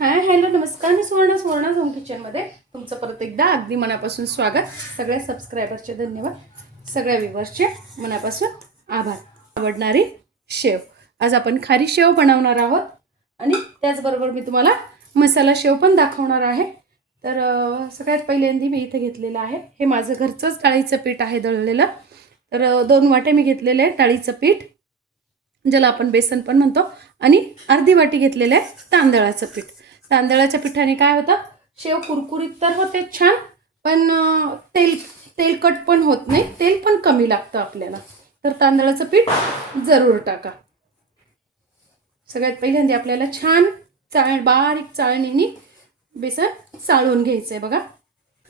Hi hello नमस्कार. मी सुवर्ण सुवर्ण होम किचनमध्ये तुमचं परत एकदा अगदी मनापासून स्वागत. सगळ्या सबस्क्रायबरचे धन्यवाद. सगळ्या व्ह्युअर्सचे मनापासून आभार. आवडणारी शेव. आज आपण खारी शेव बनवणार आहोत. आणि त्याचबरोबर मी तुम्हाला मसाला शेव पण दाखवणार आहे. तर सगळ्यात पहिल्यांदा मी इथे घेतलेलं आहे. हे माझं घरचंच डाळीचं पीठ आहे दळलेलं. तर दोन वाटे मी घेतलेले आहे डाळीचं पीठ ज्याला आपण बेसन पण म्हणतो. आणि अर्धी वाटी घेतलेलं आहे तांदळाचं पीठ. तांदळाच्या पिठाने काय होतं? शेव कुरकुरीत तर होते छान पण तेल तेलकट पण होत नाही. तेल पण कमी लागतं आपल्याला. तर तांदळाचं पीठ जरूर टाका. सगळ्यात पहिल्यांदा आपल्याला छान चाळ बारीक चाळणीने बेसन चाळून घ्यायचं आहे बघा.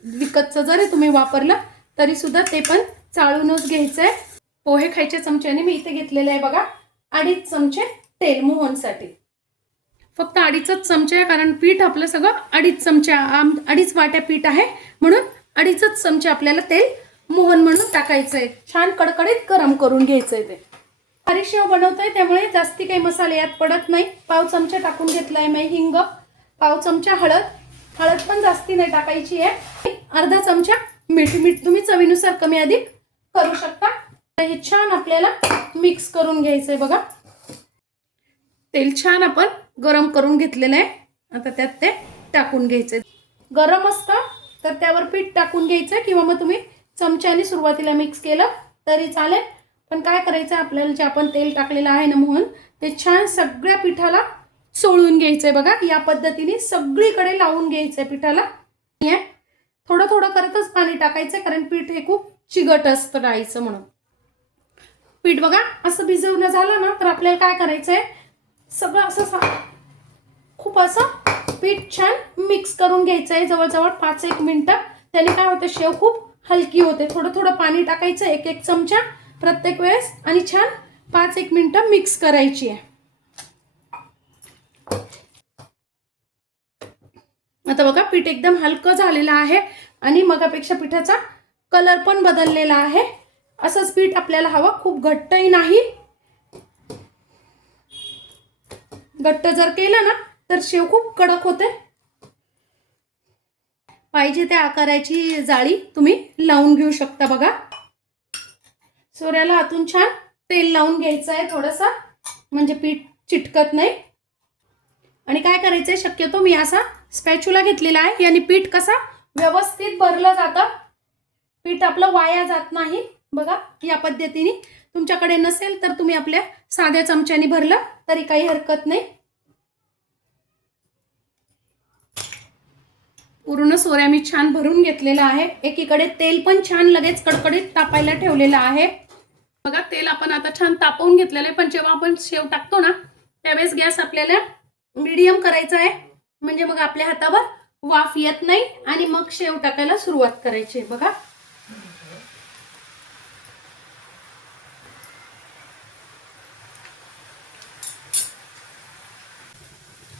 विकतचं जरी तुम्ही वापरलं तरी सुद्धा ते पण चाळूनच घ्यायचं आहे पोहे खायच्या चमच्याने मी इथे घेतलेले आहे बघा. अडीच चमचे तेल मोहनसाठी. फक्त अडीचच चमचे आहे कारण पीठ आपलं सगळं अडीच चमच्या आम अडीच वाट्या पीठ आहे. म्हणून अडीचच चमचे आपल्याला तेल मोहन म्हणून टाकायचं आहे छान कडकडीत गरम करून घ्यायचं आहे ते. खारी शेव बनवतोय त्यामुळे जास्ती काही मसाले यात पडत नाही. पाव चमचा टाकून घेतलाय मी हिंग पाव चमचा हळद. हळद पण जास्ती नाही टाकायची आहे. अर्धा चमचा मीठ मीठ तुम्ही चवीनुसार कमी अधिक करू शकता. हे छान आपल्याला मिक्स करून घ्यायचंय बघा. तेल छान आपण गरम करून घेतलेलं आहे. आता त्यात ते टाकून घ्यायचे. गरम असतं तर त्यावर पीठ टाकून घ्यायचं किंवा मग तुम्ही चमच्याने सुरुवातीला मिक्स केलं तरी चालेल. पण काय करायचं आपल्याला जे आपण तेल टाकलेलं आहे ना मोहन ते छान सगळ्या पिठाला चोळून घ्यायचंय बघा. या पद्धतीने सगळीकडे लावून घ्यायचंय पिठाला. थोडं थोडं करतच पाणी टाकायचं कारण पीठ हे खूप चिगट असतं डाळीचं म्हणून. पीठ बघा असं भिजवणं झालं ना तर आपल्याला काय करायचंय? सगळं असं खूप असं पीठ छान मिक्स करून घ्यायचं आहे जवळजवळ पाच एक मिनटं. त्याने काय होतं शेव खूप हलकी होते. थोडं थोडं पाणी टाकायचं एक एक चमचा प्रत्येक वेळेस आणि छान पाच एक मिनटं मिक्स करायची आहे. आता बघा पीठ एकदम हलकं झालेलं आहे आणि मगापेक्षा पिठाचा कलर पण बदललेला आहे. असंच पीठ आपल्याला हवं. खूप घट्टही नाही. घट्ट जर केलं ना तर शेव खूप कडक होते. पाहिजे त्या आकाराची जाळी तुम्ही लावून घेऊ शकता बघा. सोऱ्याला आतून छान तेल लावून घ्यायचं आहे थोडंसं म्हणजे पीठ चिटकत नाही. आणि काय करायचं आहे शक्यतो मी असा स्पॅच्युला घेतलेला आहे याने पीठ कसा व्यवस्थित भरलं जातं. पीठ आपलं वाया जात नाही. बघा या पद्धतीने तुमच्याकडे नसेल तर तुम्ही आपल्या साध्या चमच्याने भरलं तरी काही हरकत नाही. पूर्ण सोऱ्या मी छान भरून घेतलेला आहे. एकीकडे तेल पण छान लगेच कडकडीत तापायला ठेवलेलं आहे. बघा तेल आपण आता छान तापवून घेतलेलं आहे पण जेव्हा आपण शेव टाकतो ना त्यावेळेस गॅस आपल्याला मीडियम करायचा आहे. म्हणजे मग आपल्या हातावर वाफ येत नाही आणि मग शेव टाकायला सुरुवात करायची आहे. बघा.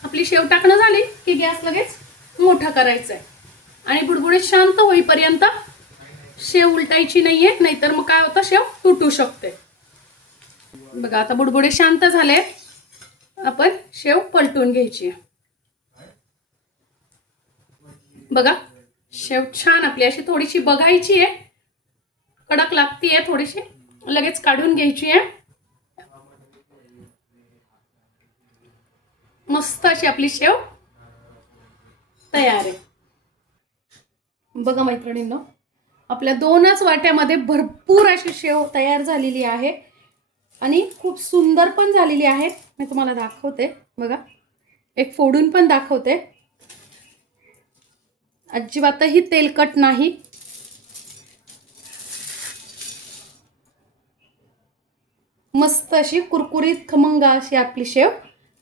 आपली शेव टाकणं झाली की गॅस लगेच मोठा करायचा आहे आणि बुडबुडे शांत होईपर्यंत शेव उलटायची नाहीये नाहीतर मग काय होतं? शेव तुटू शकते. बघा आता बुडबुडे शांत झाले. आपण शेव पलटून घ्यायची. बघा शेव छान आपली अशी थोडीशी बघायची आहे. कडक लागतीये थोडीशी लगेच काढून घ्यायची आहे. मस्त अशी आपली शेव तयार आहे. बघा मैत्रिणींनो आपल्या दोनच वाट्यामध्ये भरपूर अशी शेव तयार झालेली आहे आणि खूप सुंदर पण झालेली आहे. मी तुम्हाला दाखवते. बघा एक फोडून पण दाखवते. अजिबातही तेलकट नाही. मस्त अशी कुरकुरीत खमंग अशी आपली शेव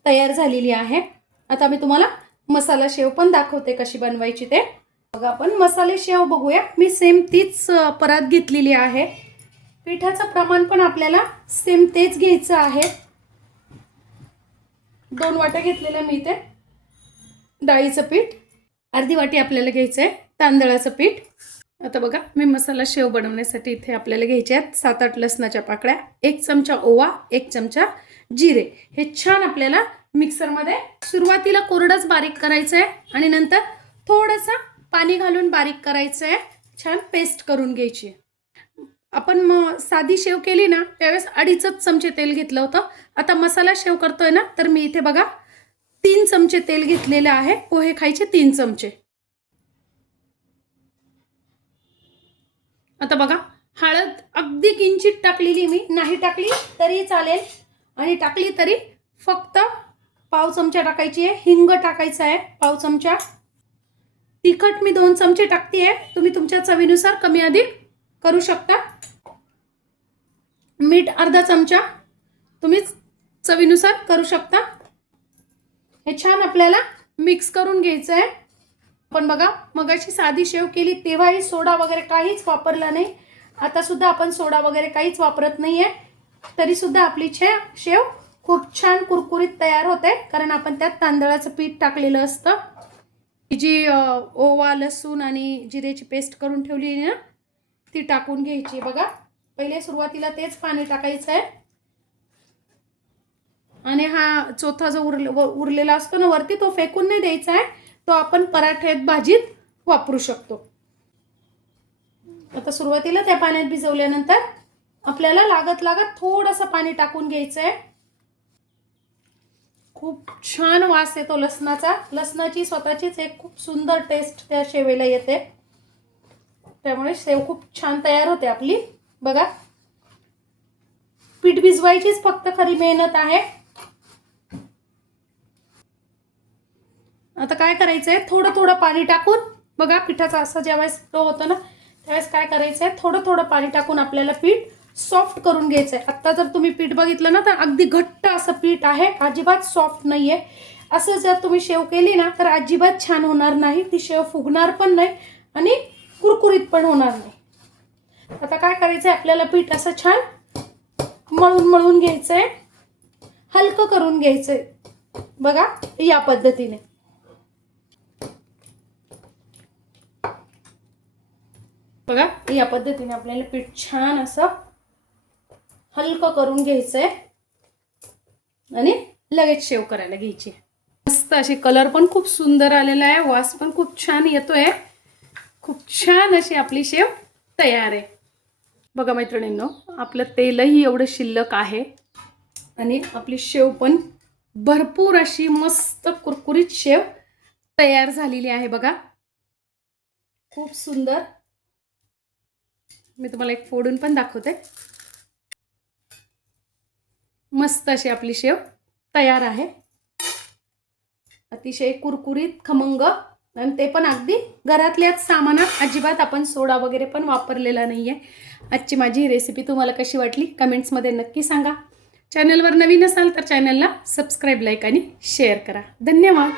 तयार झालेली आहे. आता मी तुम्हाला मसाला शेव पण दाखवते कशी बनवायची ते. बघा आपण मसाले शेव बघूया. मी सेम तीच परत घेतलेली आहे. पिठाचं प्रमाण पण आपल्याला सेम तेच घ्यायचं आहे. दोन वाट्या घेतलेल्या मी इथे. डाळीचं पीठ. अर्धी वाटी आपल्याला घ्यायचं आहे तांदळाचं पीठ. आता बघा मी मसाला शेव बनवण्यासाठी इथे आपल्याला घ्यायचे आहेत सात आठ लसणाच्या पाकळ्या एक चमचा ओवा एक चमचा जिरे. हे छान आपल्याला मिक्सरमध्ये सुरुवातीला कोरडंच बारीक करायचं आहे आणि नंतर थोडंसं पाणी घालून बारीक करायचं आहे छान पेस्ट करून घ्यायची. आपण मग साधी शेव केली ना त्यावेळेस अडीचच चमचे तेल घेतलं होतं. आता मसाला शेव करतोय ना तर मी इथे बघा तीन चमचे तेल घेतलेले आहे. पोहे खायचे तीन चमचे. आता बघा हळद अगदी किंचित टाकलेली मी. नाही टाकली तरी चालेल. आणि टाकली तरी फक्त पाव चमचा टाकायची आहे हिंग टाकायचं आहे पाव चमचा. तिखट मी दोन चमचे टाकते आहे तुम्ही तुमच्या चवीनुसार कमी अधिक करू शकता. मीठ अर्धा चमचा तुम्ही चवीनुसार करू शकता. हे छान आपल्याला मिक्स करून घ्यायचं आहे. पण बघा मगाशी साधी शेव केली तेव्हाही सोडा वगैरे काहीच वापरला नाही. आता सुद्धा आपण सोडा वगैरे काहीच वापरत नाही आहे तरी सुद्धा आपली छे शेव खूप छान कुरकुरीत तयार होते कारण आपण त्यात तांदळाचं पीठ टाकलेलं असतं. जी ओवा लसूण आणि जिरेची पेस्ट करून ठेवली आहे ना ती टाकून घ्यायची. बघा पहिले सुरुवातीला तेच पाणी टाकायचं आहे. आणि हा चौथा जो उरले उरलेला असतो ना वरती तो फेकून नाही द्यायचा आहे. तो आपण पराठ्यात भाजीत वापरू शकतो. आता सुरुवातीला त्या पाण्यात भिजवल्यानंतर आपल्याला लागत लागत थोडंसं पाणी टाकून घ्यायचं आहे. खूप छान वास येतो लसणाचा. लसणाची स्वतःचीच एक खूप सुंदर टेस्ट त्या शेवेला येते. त्यामुळे शेव खूप छान तयार होते आपली. बघा. पीठ भिजवायचीच फक्त खरी मेहनत आहे. आता काय करायचं आहे थोडं थोडं पाणी टाकून बघा पिठाचा असं ज्यावेळेस तो होतो ना त्यावेळेस काय करायचं आहे थोडं थोडं पाणी टाकून आपल्याला पीठ सॉफ्ट करून घ्यायचं आहे आत्ता जर तुम्ही पीठ बघितलं ना तर अगदी घट्ट असं पीठ आहे. अजिबात सॉफ्ट नाही आहे असं जर तुम्ही शेव केली ना तर अजिबात छान होणार नाही. ती शेव फुगणार पण नाही आणि कुरकुरीत पण होणार नाही. आता काय करायचं आहे आपल्याला पीठ असं छान मळून मळून घ्यायचं आहे हलकं करून घ्यायचं आहे बघा या पद्धतीने. बघा या पद्धतीने आपल्याला पीठ छान असं हलकं करून घ्यायचं आहे आणि लगेच शेव करायला घ्यायची. मस्त अशी कलर पण खूप सुंदर आलेला आहे. वास पण खूप छान येतोय. खूप छान अशी आपली शेव तयार आहे. बघा मैत्रिणींनो आपलं तेलही एवढं शिल्लक आहे. आणि आपली शेव पण भरपूर अशी मस्त कुरकुरीत शेव तयार झालेली आहे बघा. खूप सुंदर. मी तुम्हाला एक फोडून पण दाखवते. मस्त अशी आपली शेव तयार आहे. अतिशय कुरकुरीत खमंग आणि ते पण अगदी घरातल्याच सामानात अजिबात आपण सोडा वगैरे पण वापरलेला नाही आहे आजची माझी ही रेसिपी तुम्हाला कशी वाटली? कमेंट्समध्ये नक्की सांगा. चॅनलवर नवीन असाल तर चॅनलला सबस्क्राईब लाईक आणि शेअर करा. धन्यवाद!